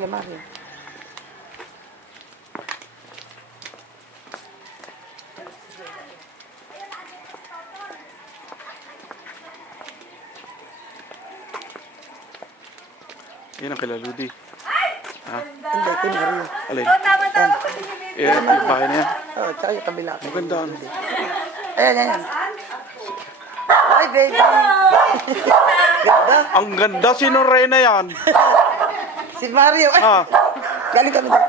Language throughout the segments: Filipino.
Kila Mario. Yan ang kila Ludi. Ha? Hindi, kay Mario. Alay. Tama. Yan, yung bahay na yan. Oo, tsaka yung kabila. Maganda ano. Ayan. Ay, baby. Ganda. Ang ganda, sinong Reyna yan? Si Mario. Ay, Ha? galing kami doon.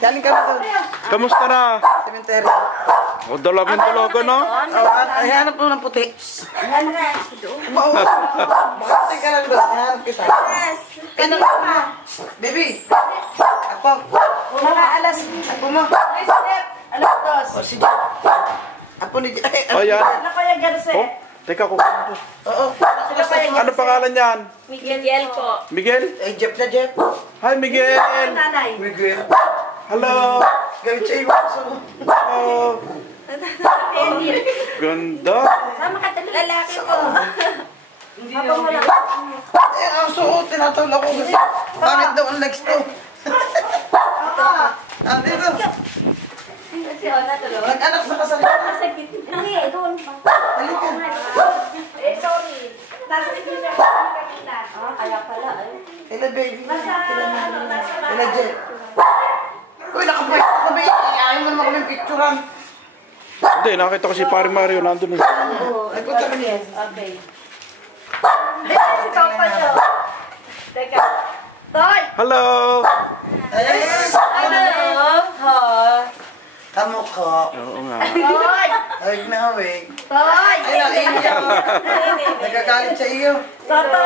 Galing kami doon. Kamusta na? Cemetery. O, dalagan no? Ay, hanap mo ng puti. Oo. Bakit ka lang doon? Hanap kita. Ano? Baby. Ako. Mga alas. Ako mo. Alas dos. O, sige. Ako ni... O, yan. Ano kaya ganse? Oh, teka, kukunin ko. Oo. Ano pangalan yan? Miguel po. Miguel? Ay, Jeff na Jeff. Hi, Miguel! Nanay. Miguel. Hello! Galit siya yung aso. Oh, ganda! Sama ka talaga. Lalaki po. Habang wala. Eh, ang suot. Tinatawag ako kasi. Bakit daw ang legs ko? Dito. Si Ona tuloy. Nag-anak sa kasalitan. Hindi, doon pa. Halika. Sorry. Nasa siguro kanina. Kaya pala. Kila baby. Kila Mario. Kila Jeff. Uy, nakapwede ko ba? Ayaw mo naman kami picturean. Hindi, nakita ko si Pari Mario nandun. Ay, punta kami. Okay. Si Papa nyo. Teka. Toy! Hello! Ay, Hello! Ha? Tamo ko. Oo nga. Toy! Awig na awig. Toy! Ay, naiiyak. Nagagalit sa iyo. Toto!